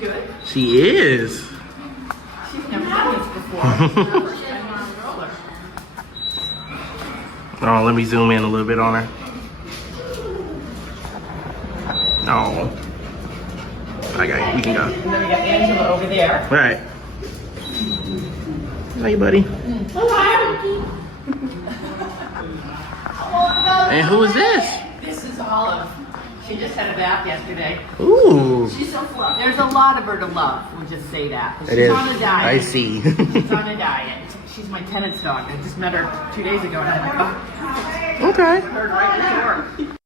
good? She is. She's never done this before. Oh, let me zoom in a little bit on her. No. Okay, we can go. And then we got Angela over there. All right. Hey, buddy. And who is this? This is Olive. She just had a bath yesterday. Ooh. She's so fluffy. There's a lot of her to love. We'll just say that. She's It is. on a diet. I see. She's on a diet. She's my tenants dog. I just met her 2 days ago and I'm like, oh. Okay. I heard right at the door.